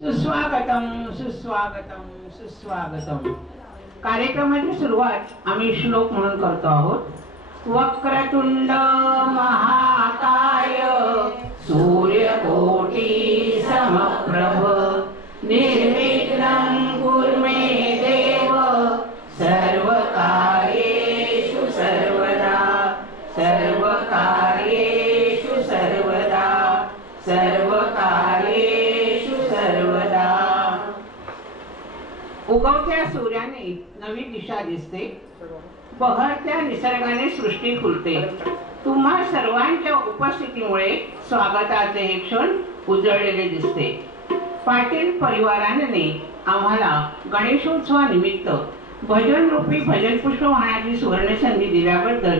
सुस्वागतम सुस्वागतम सुस्वागतम। कार्यक्रमाची सुरुवात आम्ही श्लोक म्हणून करतो आहोत। वक्रतुंड महाकाय सूर्यकोटी समप्रभ निर्विघ्नं कुरु मे देव सर्वकार्येषु सर्वदा सर्वकार्येषु सर्वदा सर्वकार्येषु सर्वदा। उगवत्या सूर्याने नवी दिशा दिसते, बहरत्या निसर्गाने सृष्टी खुलते। तुम्हा सर्वांच्या उपस्थितीमुळे स्वागताचे हे क्षण उजळलेले दिसते। पाटील परिवाराने आम्हाला गणेशोत्सवानिमित्त भजन रूपी भजन पुष्प वाहण्याची सुवर्ण संधी दिल्याबद्दल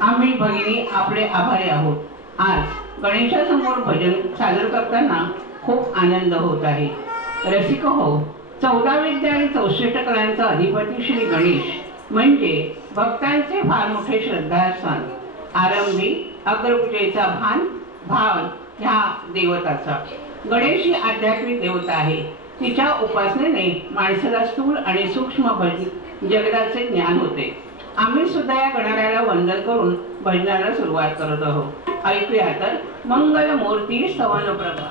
आम्ही भगिनी आपले आभारी आहोत। आज गणेशासमोर भजन सादर करताना खूप आनंद होत आहे। रसिक हो, 14 विद्या आणि 64 कलांचा अधिपती श्री गणेश म्हणजे भक्तांचे फार मोठे श्रद्धास्थान। आरंभी अग्रपूजेचा भाव ह्या देवताचा। गणेश ही आध्यात्मिक देवता आहे। तिच्या उपासनेने माणसाला स्थूल आणि सूक्ष्म जगताचे ज्ञान होते। आम्ही सुद्धा या गणरायाला वंदन करून भजनाला सुरुवात करत आहोत। ऐकूया तर मंगल मूर्ती स्तवन प्रभा।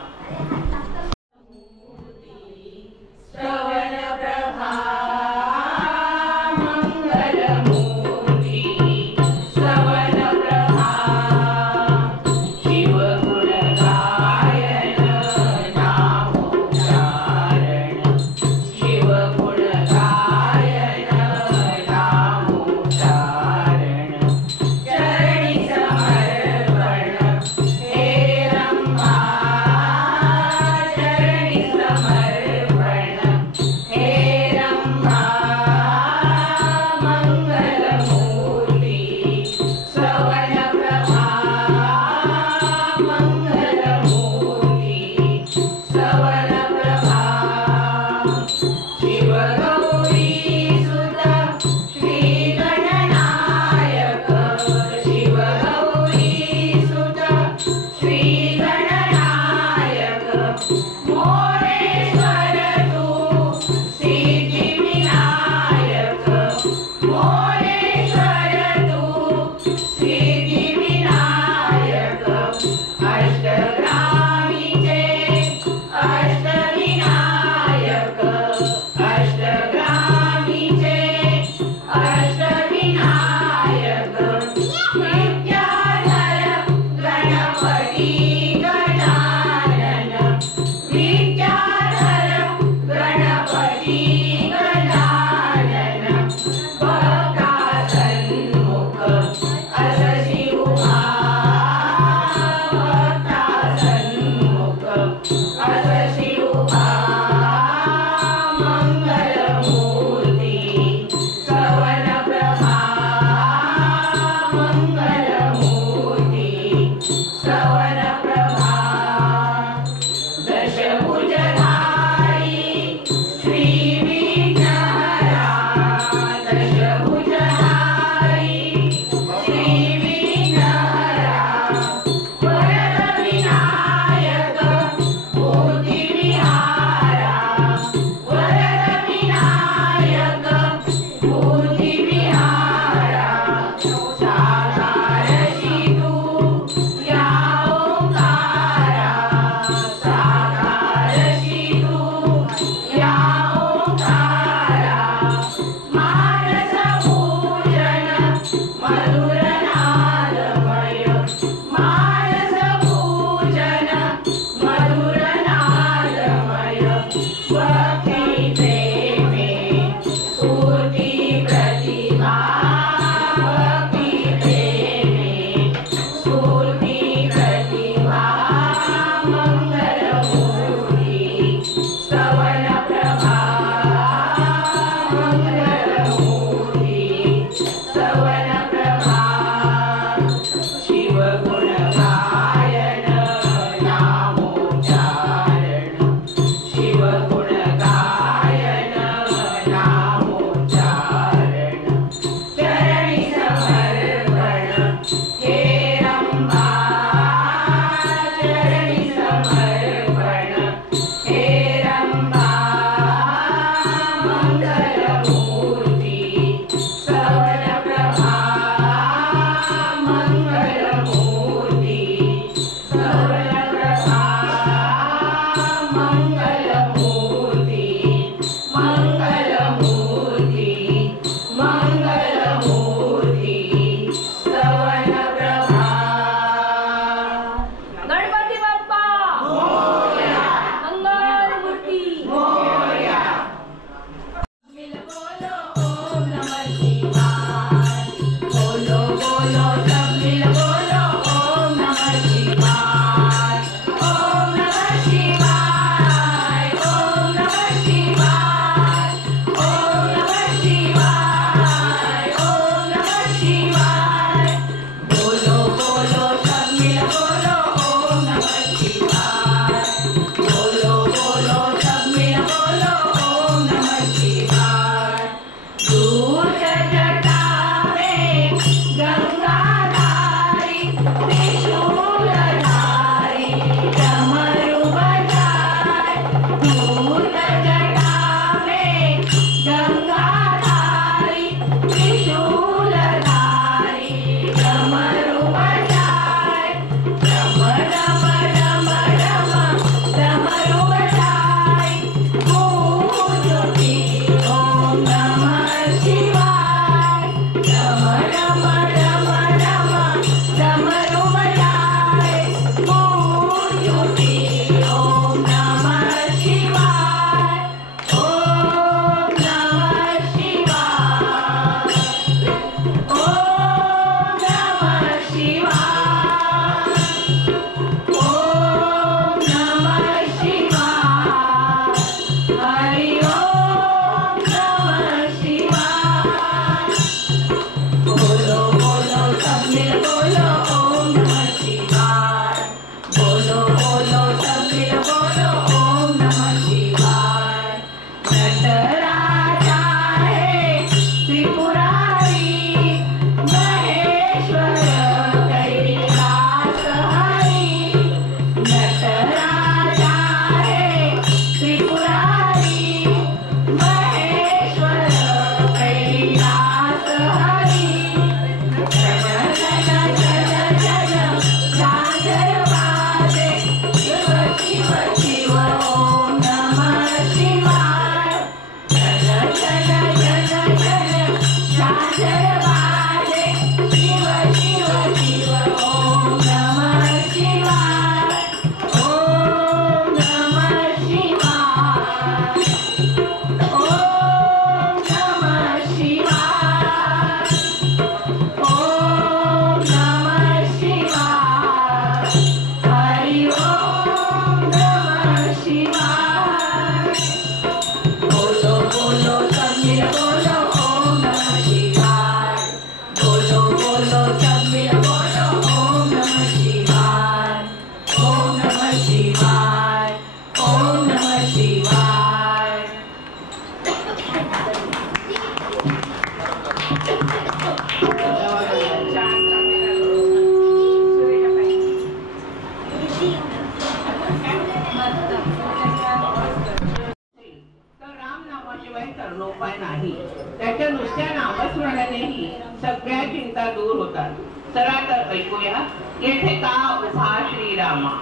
तरणोपाय नाही. त्याच्या नुसत्या नामस्मरणानेही सगळ्या चिंता दूर होतात. चला तर ऐकूया येथे का उभा श्रीरामा.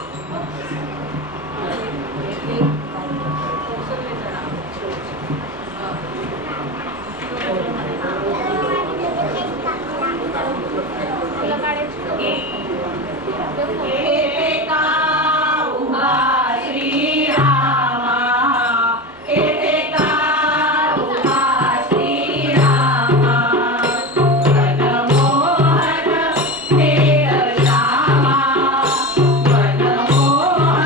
Oh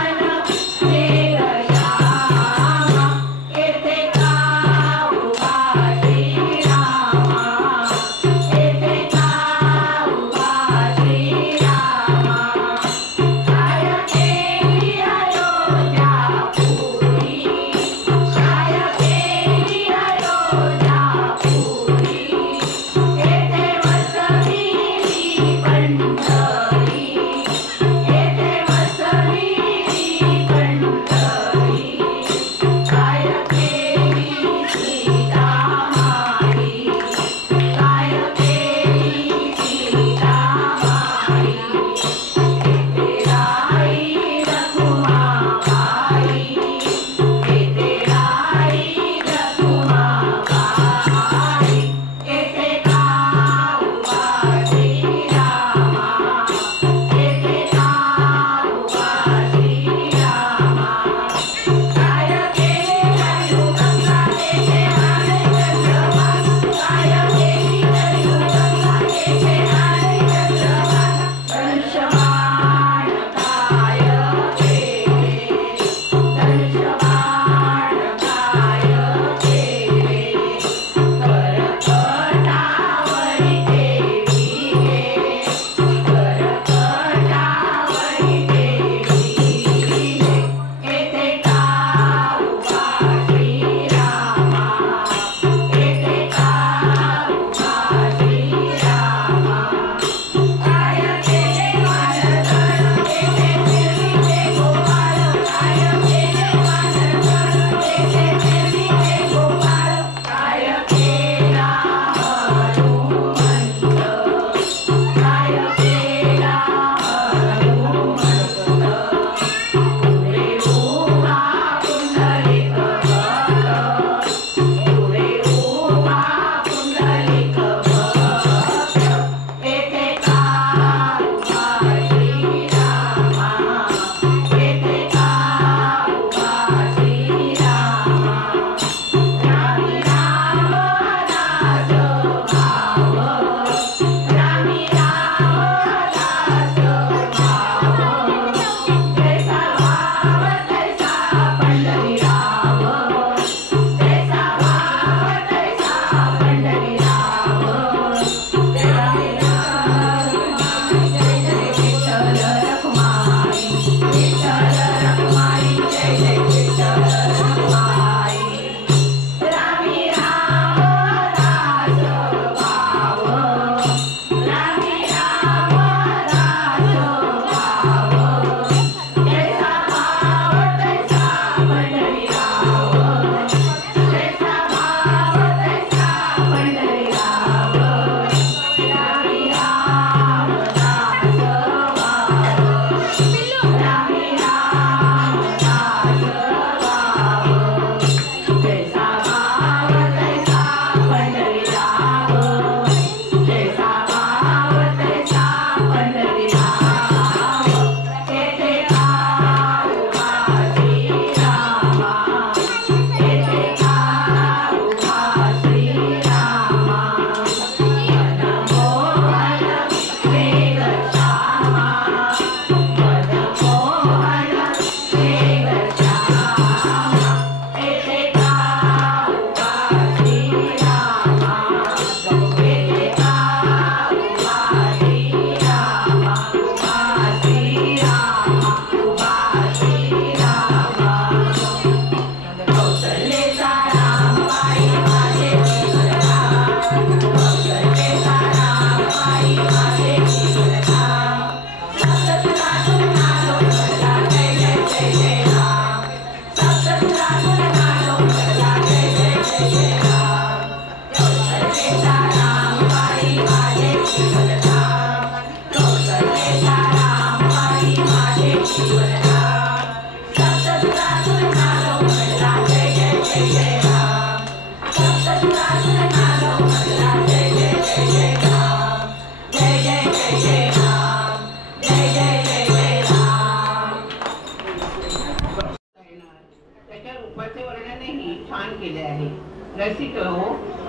रसिक हो,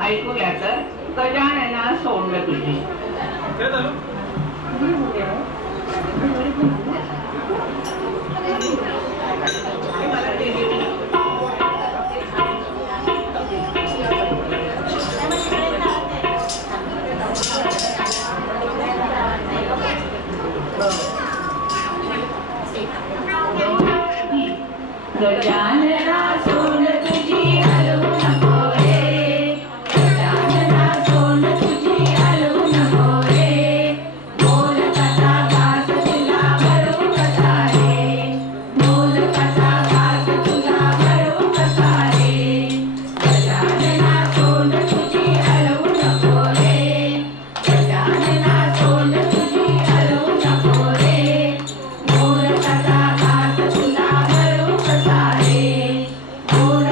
ऐकूया तर गजानना सोंड तुझी. गजानना सोंड तुझी हलवू नको रे, गजानना सोंड तुझी हलवू नको रे, बोल कथा घास तुला भरू कसा रे, बोल कथा घास तुला भरू कसा रे, गजानना सोंड तुझी हलवू नको रे, गजानना सोंड तुझी हलवू नको रे, बोल कथा घास तुला भरू कसा रे, बोल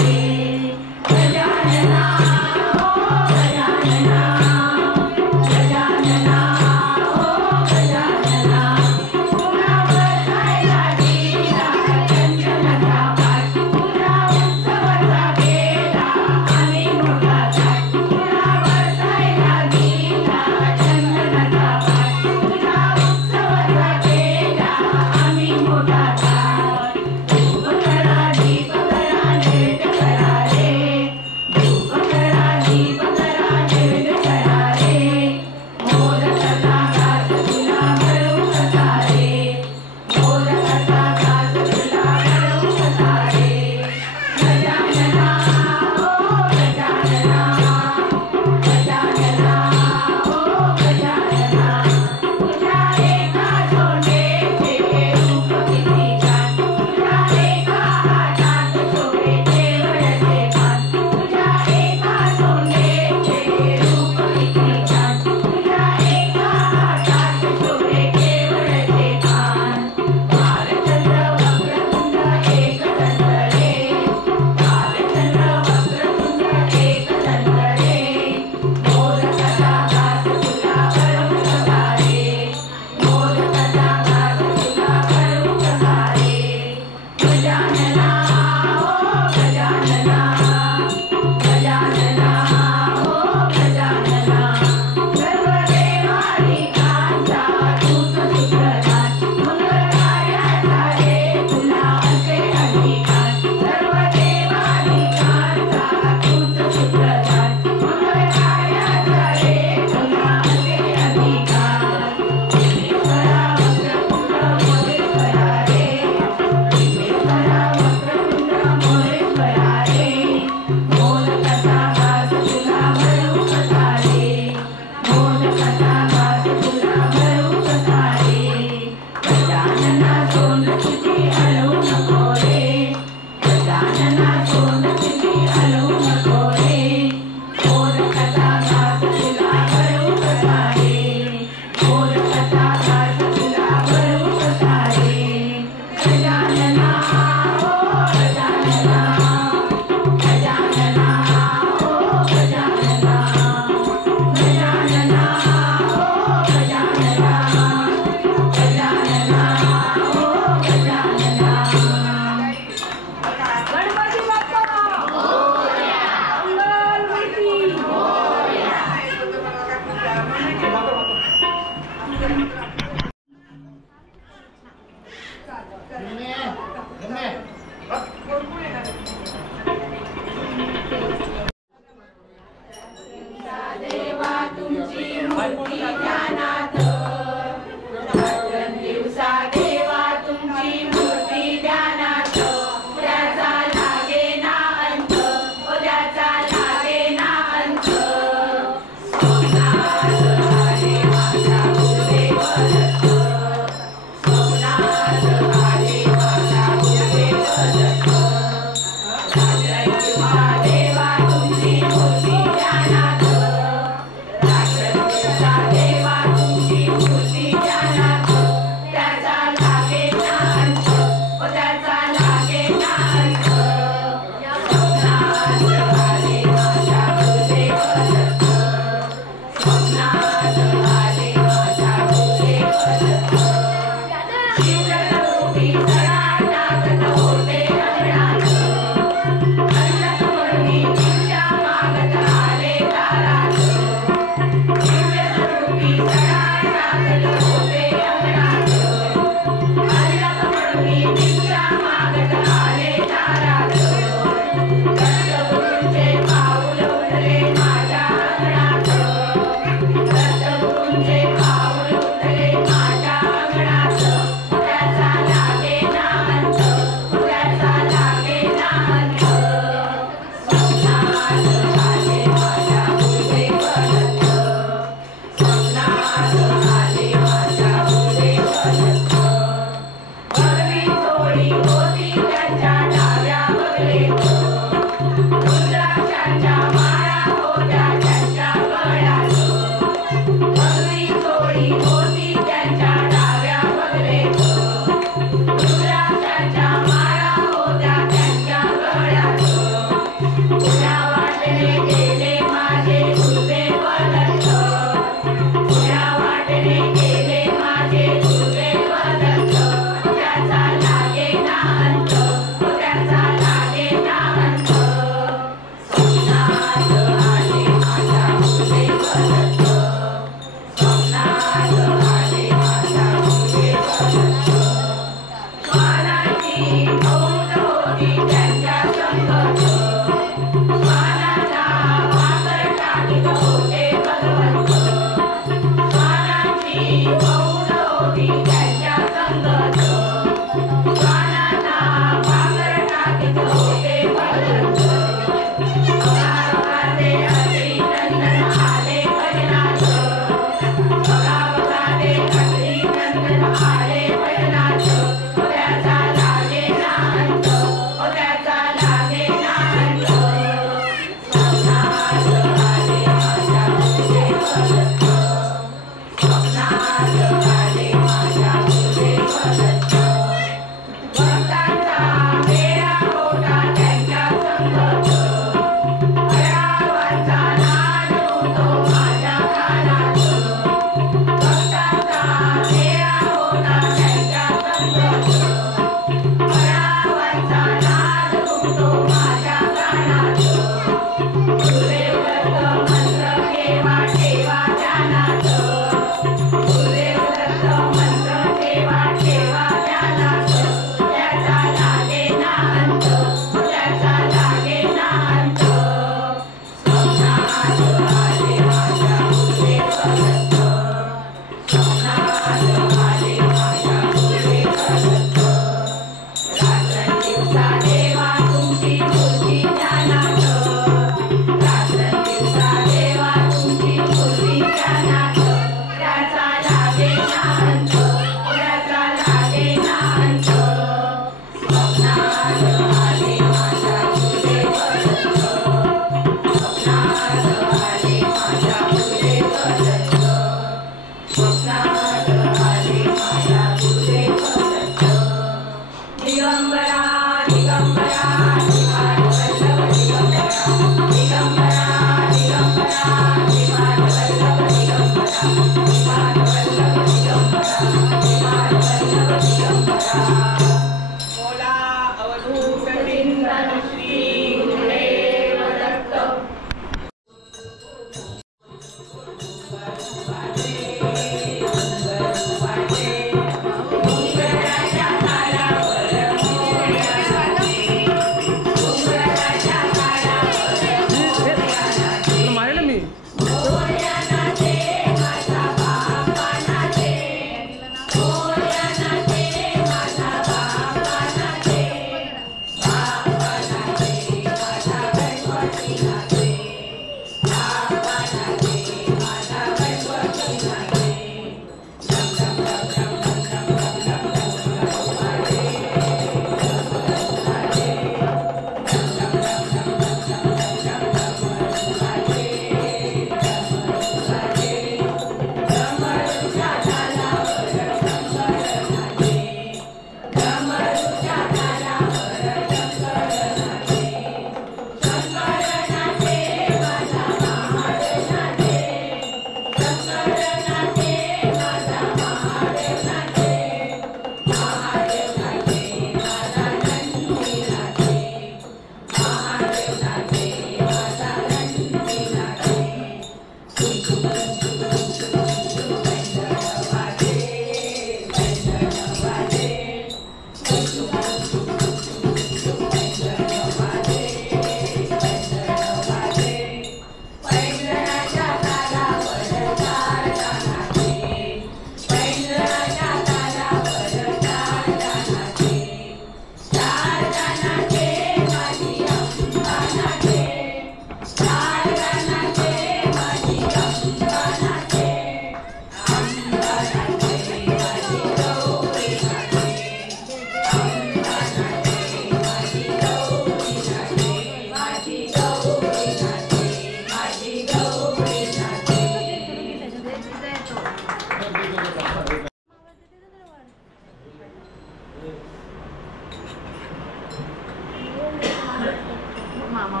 मामा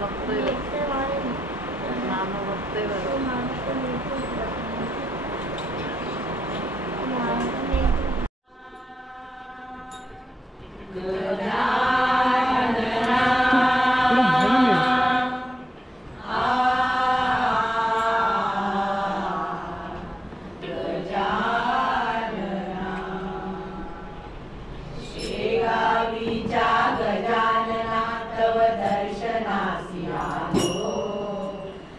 बघतोय मामा बघतोय गजानना तव दर्शनासी आलो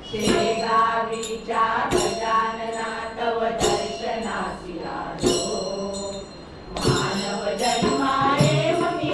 शेगावीच्या गजानना तव दर्शनासी आलो मानव जन्माये मी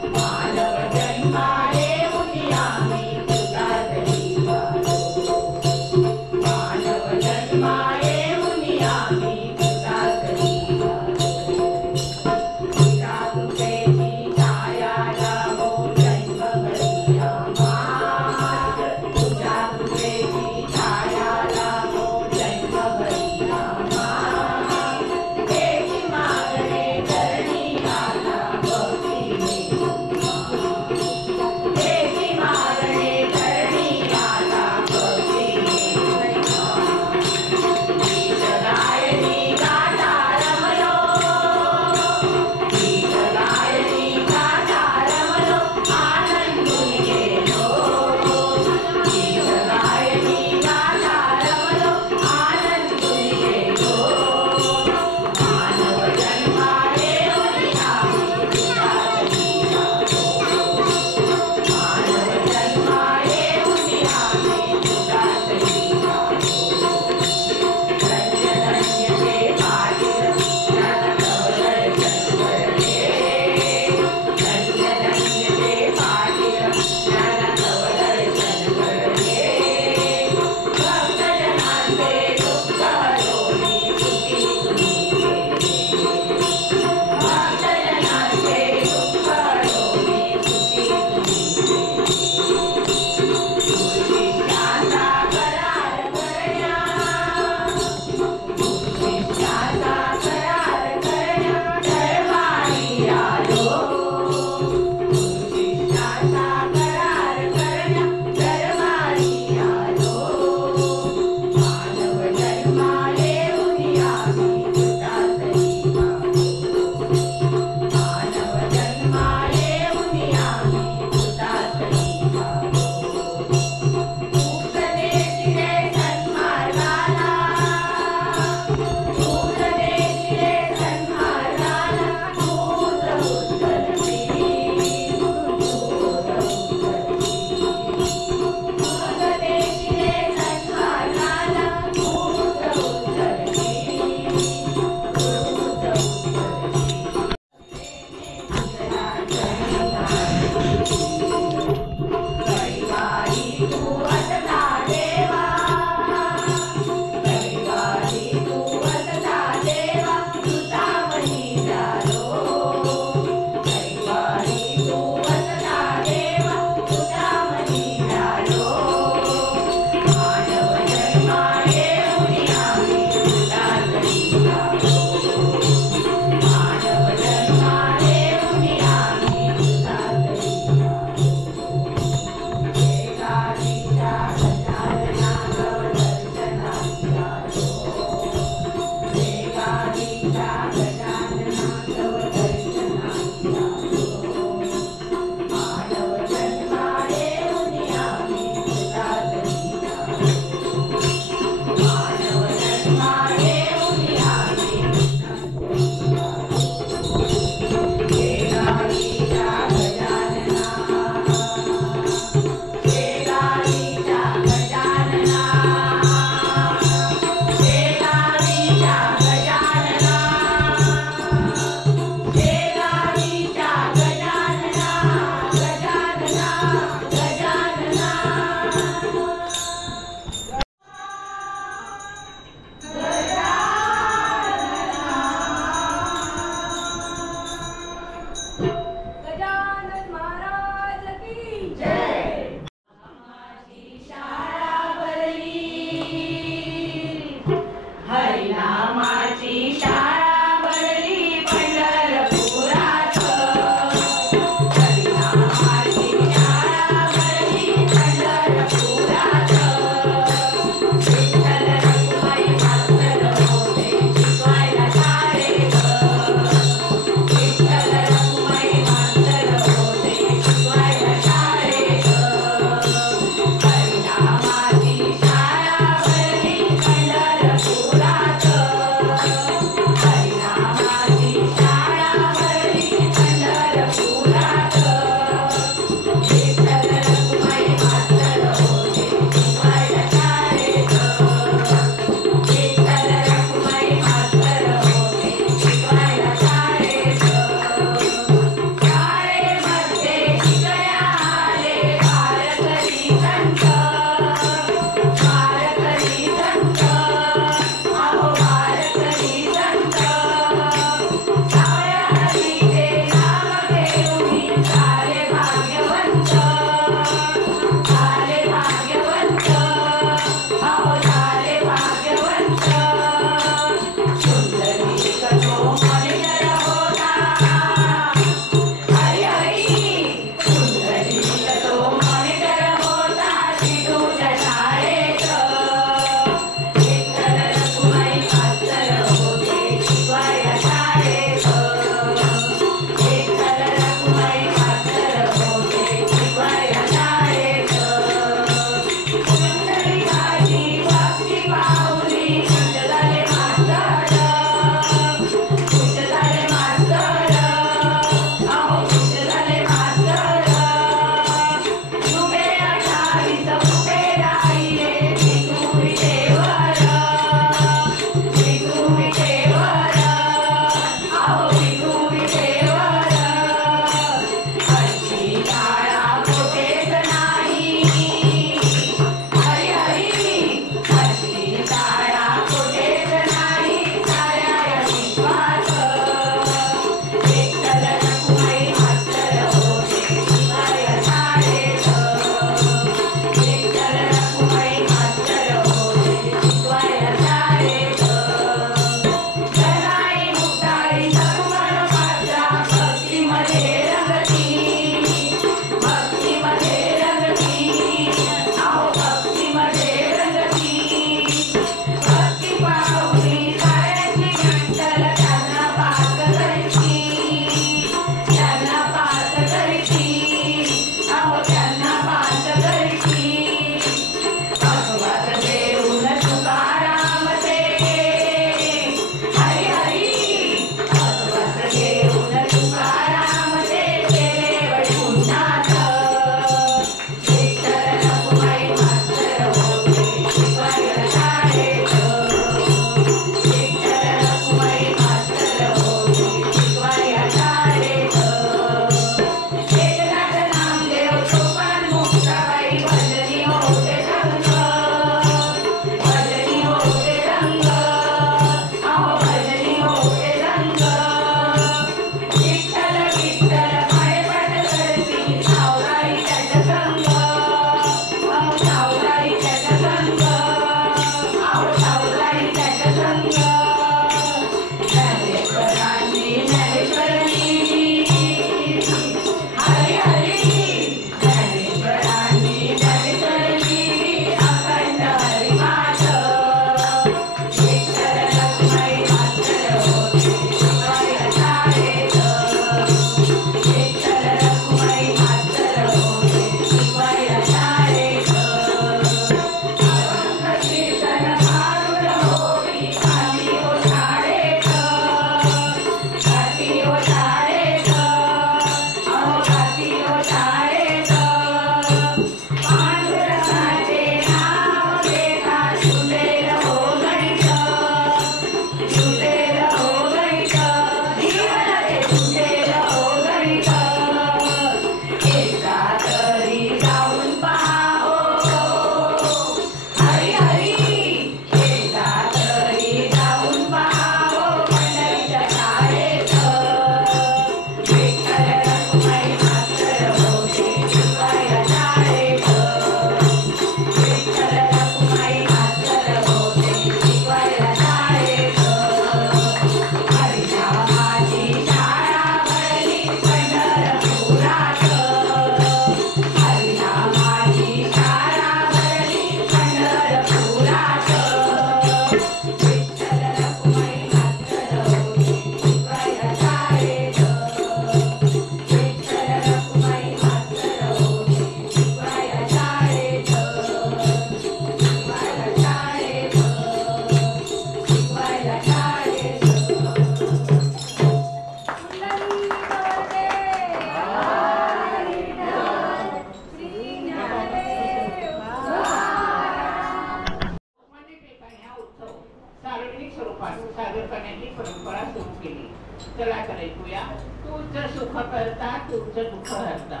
चला तर ऐकूया. तूच सुख करता तूच दुःख हरता.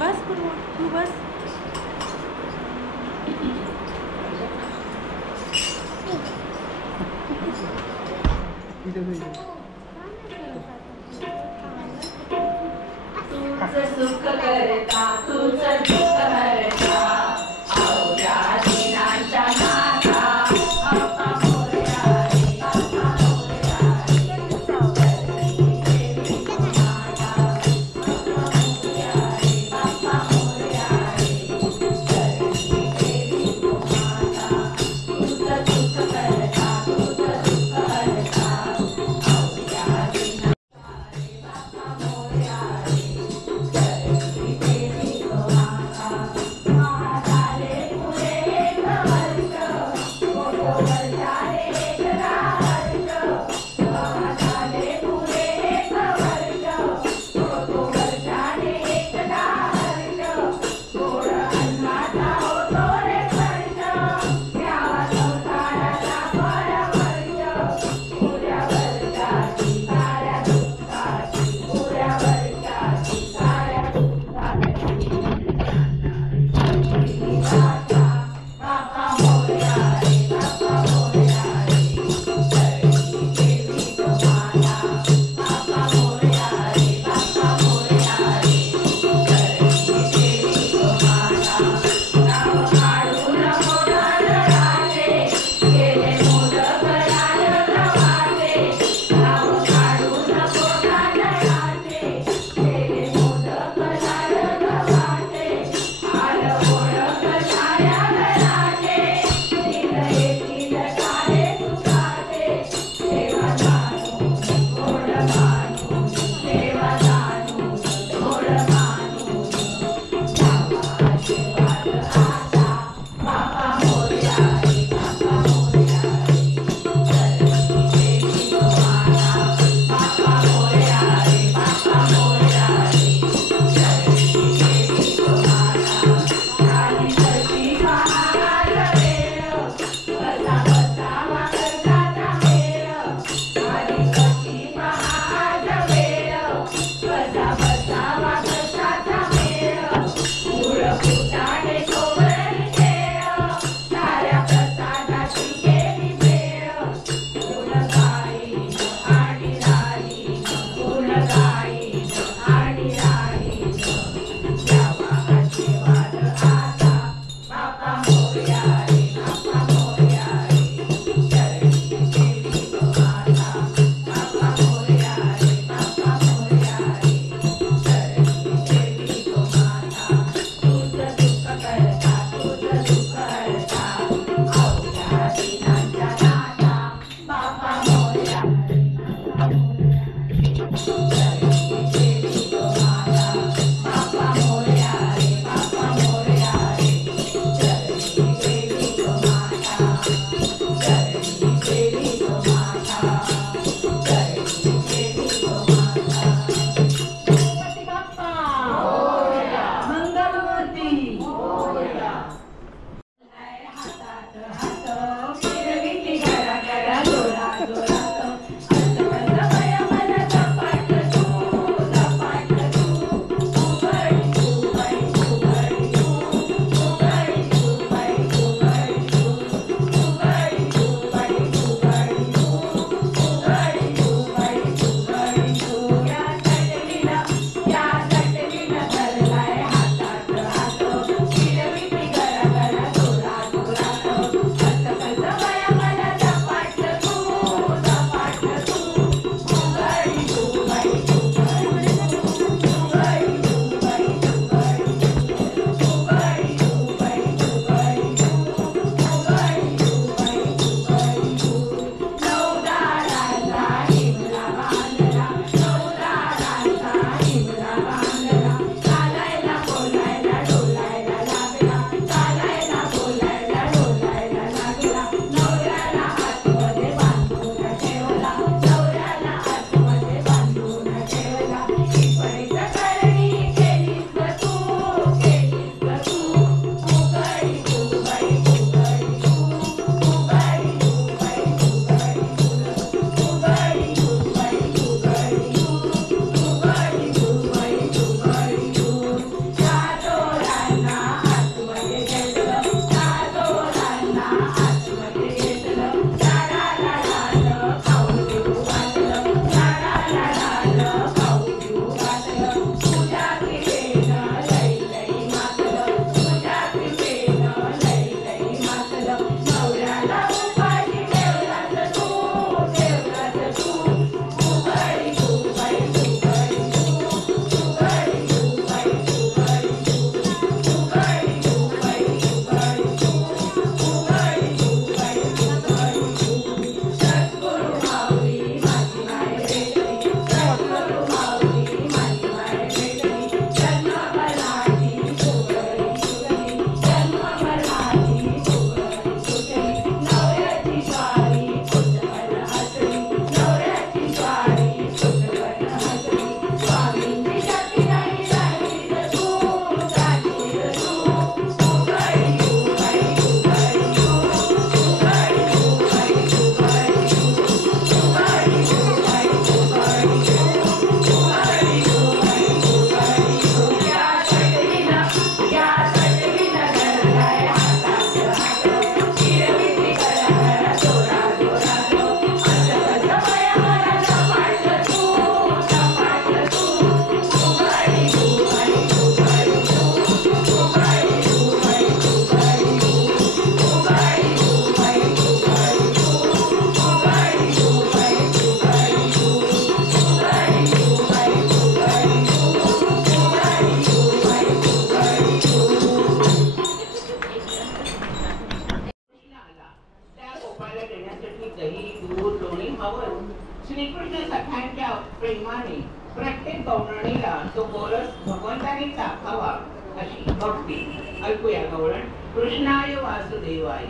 बस पूर्वा तू बस. तूच सुख करता तूच दुःख हरता अवघ्या दिनांच्या नाथा बाप्पा मोरया रे बाप्पा मोरया रे धरणी देवी माता बाप्पा मोरया रे बाप्पा मोरया रे धरणी देवी माता तूच सुख करता तूच दुःख हरता अवघ्या दिनांच्या रे बाप्पा मोरया रे धरणी देवी माता. महाराले पुढे एक वर्ष कोटो वर्षाले एकदा हर्ष. महाराले पुढे एक वर्ष कोटो वर्षाले एकदा हर्ष. गोड अन्नाचा होतो रे स्पर्श घ्यावा संसाराचा परवर्ष. पुऱ्या वर्षाची साऱ्या दुःखाची पुऱ्या वर्षाची साऱ्या दुःखाची बाप्पा मोरया रे बाप्पा मोरया रे धरणी देवी माता बाप्पा मोरया रे बाप्पा मोरया रे धरणी देवी माता. नाव काढून मोडल राजे गेले मोदक लाल गव्हाचे. नाव काढून मोडल राजे गेले मोदक लाल गव्हाचे. आलं ओळख साऱ्या घराचे दिन येतील सारे सुखाचे. देवा जाणून गोड मानून देवा जाणून गोड मानून द्यावा आशीर्वाद आता बाप्पा मोरया रे बाप्पा मोरया रे धरणी देवी माता बाप्पा मोरया रे बाप्पा मोरया रे धरणी देवी माता. झाली तशी महाराज वेळ कसा बसावा कर्जाचा मेळ. झाली तशी महाराज वेळ कसा बसावा कर्जाचा मेळ. मूळ फुटाणे खोबरही खेळ साऱ्या प्रसादाची केली भेळ. गुण गाईन आणि राहीन गुण गाईन आणि राहीन द्यावा आशीर्वाद आता बाप्पा मोरया रे बाप्पा मोरया रे धरणी देवी माता बाप्पा मोरया रे बाप्पा मोरया रे धरणी देवी माता. तूच सुख करता तूच सुख हरता अवघ्या दिनांच्या नाथा बाप्पा मोरया रे बाप्पा मोरया रे प्रत्येक गवळणीला तो गोरस भगवंताने चाखावा अशी भक्ती. ऐकूया गवळण. कृष्णाय वासुदेवाय.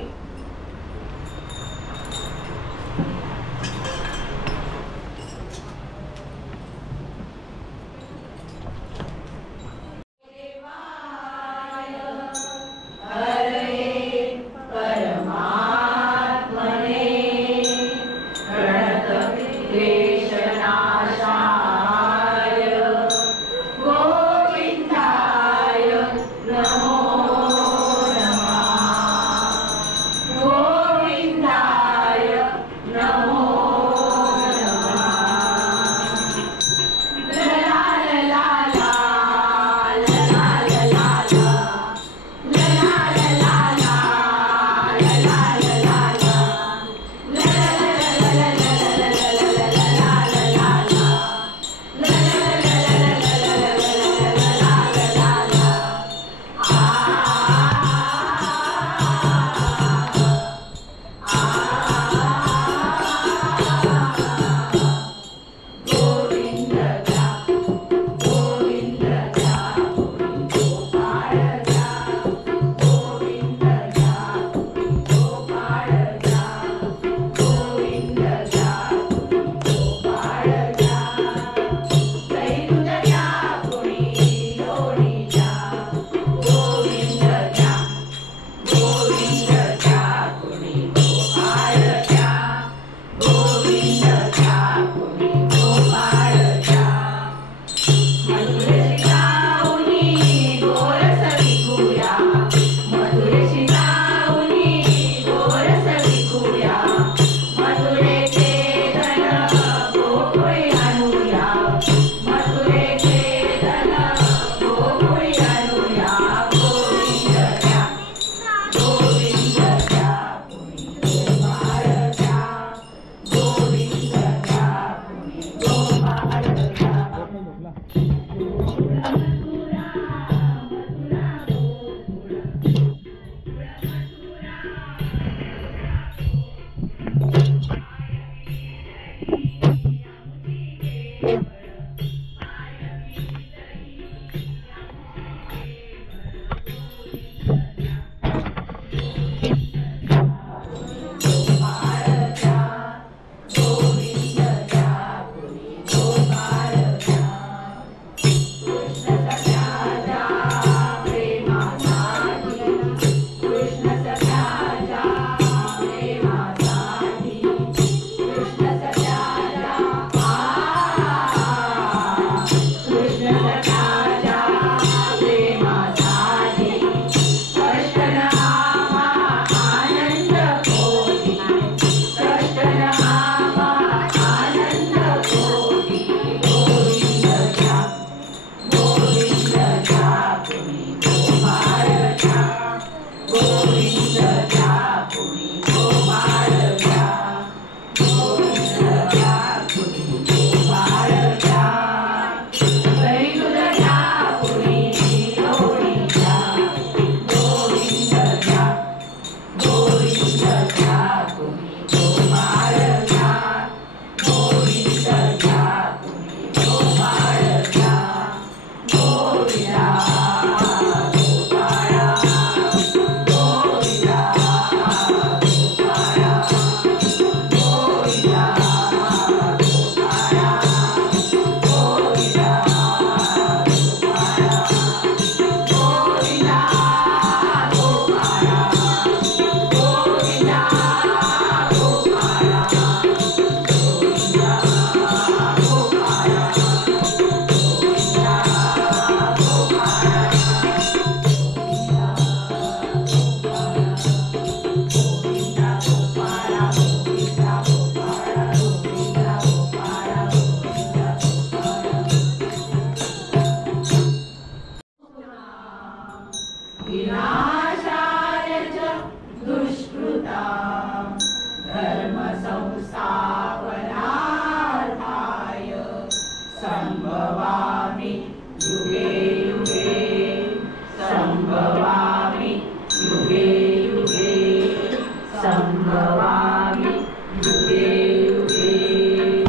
संभवामि युगे युगे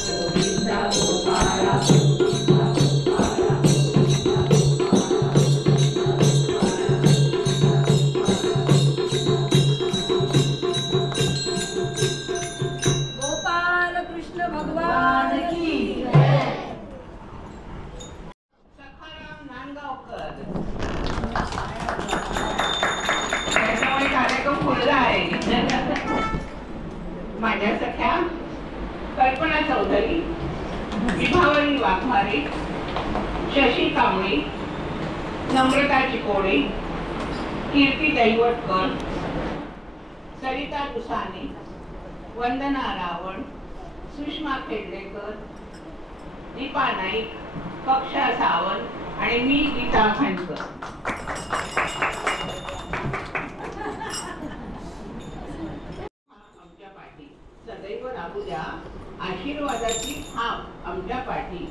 गोविंदा गोपाला माझ्या सख्या कल्पना चौधरी, विभावरी वाघमारे, शशी कांबळे, नम्रता चिकोडे, कीर्ती दैवटकर, सरिता दुसाने, वंदना रावण, सुषमा खेडलेकर, दीपा नाईक, कक्षा सावंत आणि मी गीता खांडकर. आमच्या पाठी सदैव राहू द्या, आशीर्वादाची थाप आमच्या पाठी.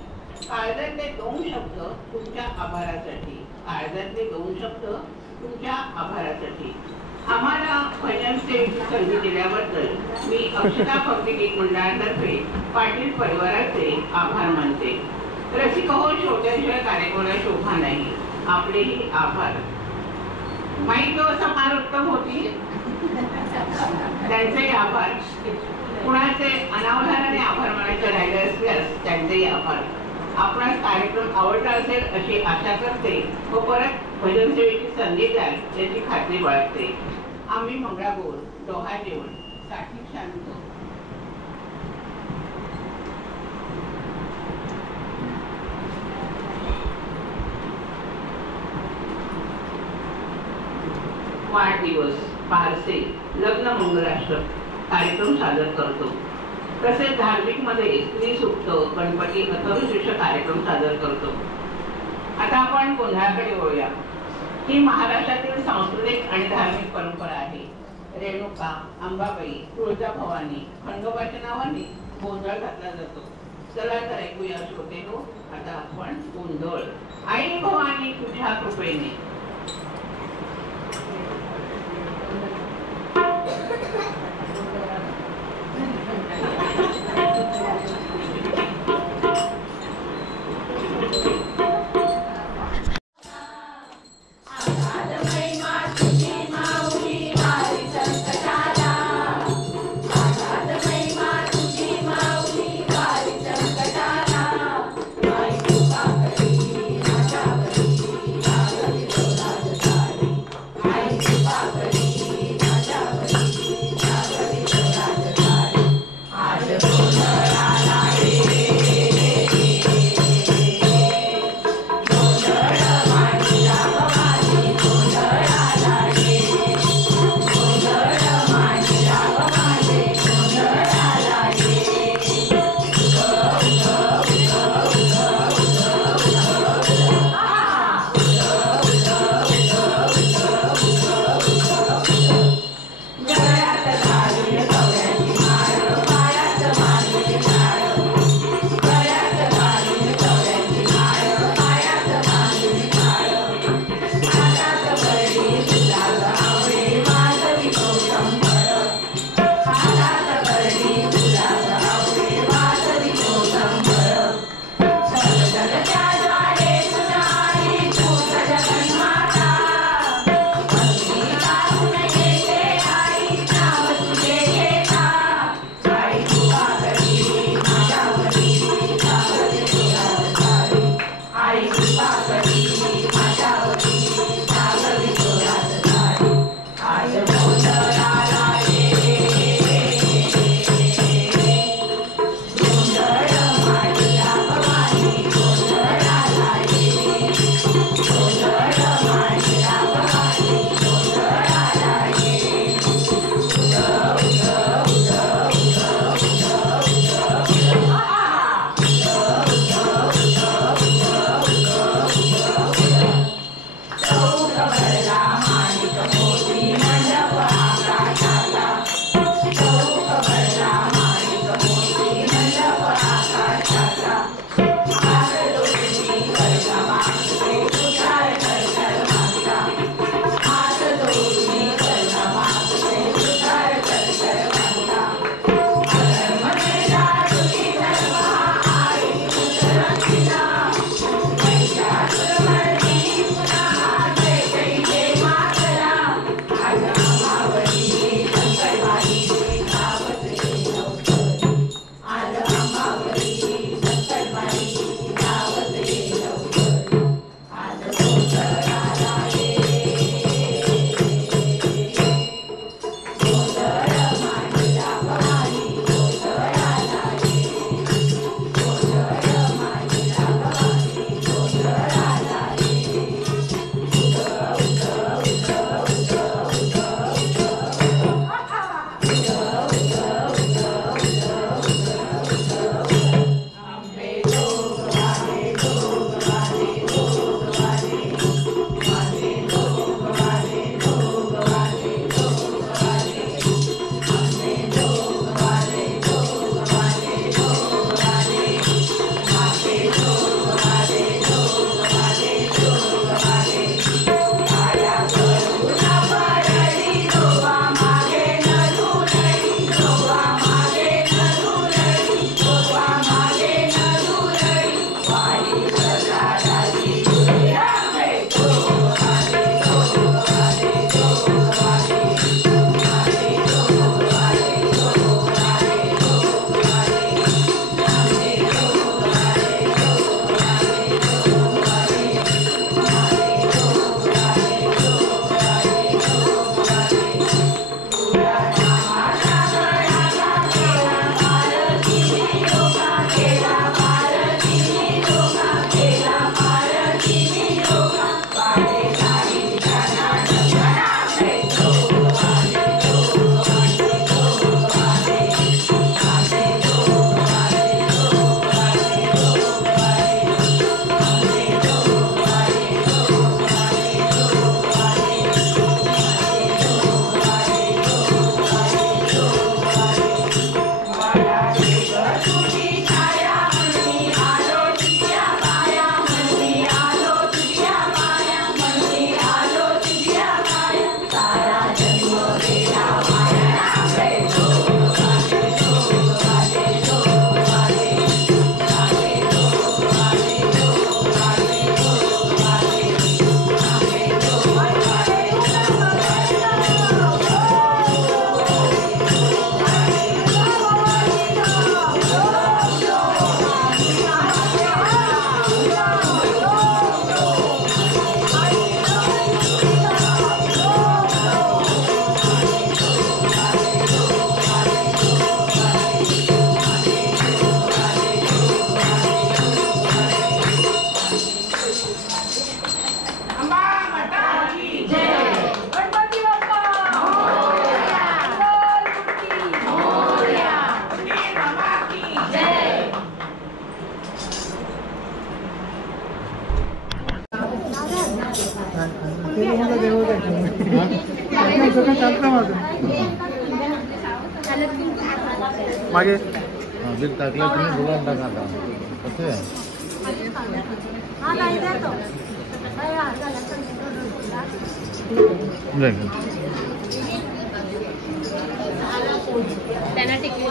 काळजातले 2 शब्द तुमच्या आभारासाठी, काळजातले 2 शब्द तुमच्या आभारासाठी. आम्हाला भजनचे संधी दिल्याबद्दल मी अक्षता भक्ती गीत मंडळातर्फे पाटील परिवाराचे आभार मानते. रसिक हो, श्रोत्यांशिवाय कार्यक्रमाला शोभा नाही. आपलेही आभार. माईक समारोप होती, त्यांचेही आभार. कुणाचे अनावधानाने आभार मानायचे राहिले असल्यास त्यांचेही आभार. आपणास कार्यक्रम आवडला असेल अशी आशा करते व परत भजन सेवेची संधी द्याल याची खात्री बाळगते. आम्ही मंगळागौर, डोहा जेवण, साठी शांत. वाढदिवस, बारसे, लग्न मंगलाष्टक कार्यक्रम सादर करतो. तसेच धार्मिक मध्ये स्त्री सुक्त, गणपती अथर्वशीर्ष कार्यक्रम सादर करतो. आता आपण गोंधळाकडे वळूया. ही महाराष्ट्रातील सांस्कृतिक आणि धार्मिक परंपरा आहे. रेणुका, अंबाबाई, तुळजाभवानी, खंडोबाच्या नावाने गोंधळ घातला जातो. चला तर ऐकूया श्रोतेनो, आता आपण गोंधळ. आई भवानी तुझ्या कृपेने. आई मागे बिल टाकलं तुम्ही बोलावून टाका आता कसं आहे त्यांना टिकली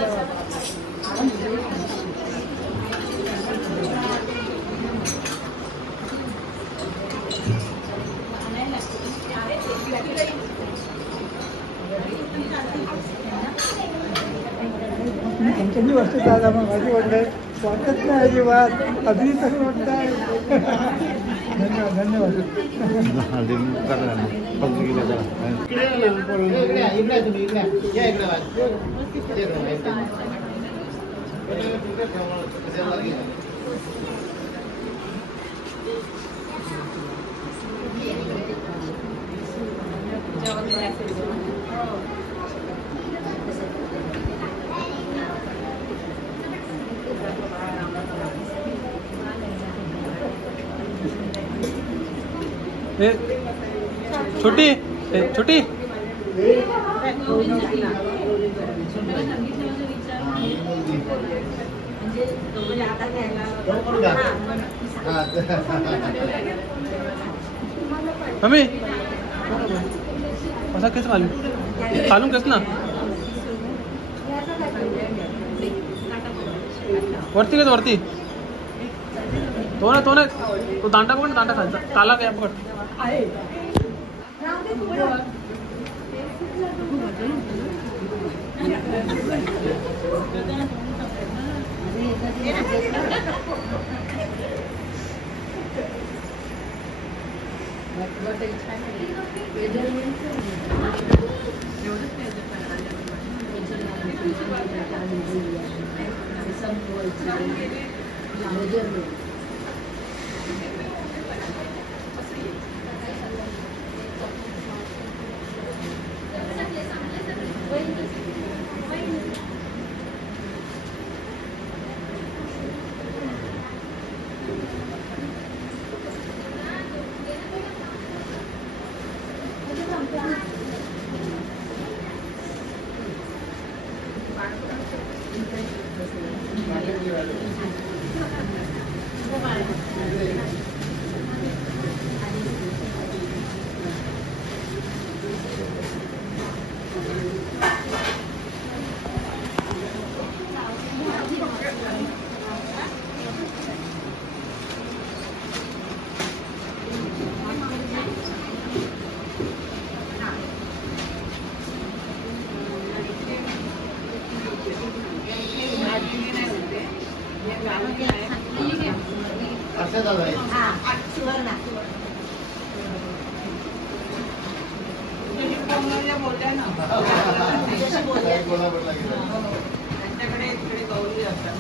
तुमच्यानी वस्तू दादा मग माझी वाटलं वाटत नाही अजिबात अजूनही तसं वाटत आहे धन्यवाद छोटी छोटी मम्मी असा कैसे मालूम कैसे ना वरती काय वरती तो ना तो दांडा पकड दांडा खायचा काला काय पकड त्यांच्याकडे इकडे गौरी असतात.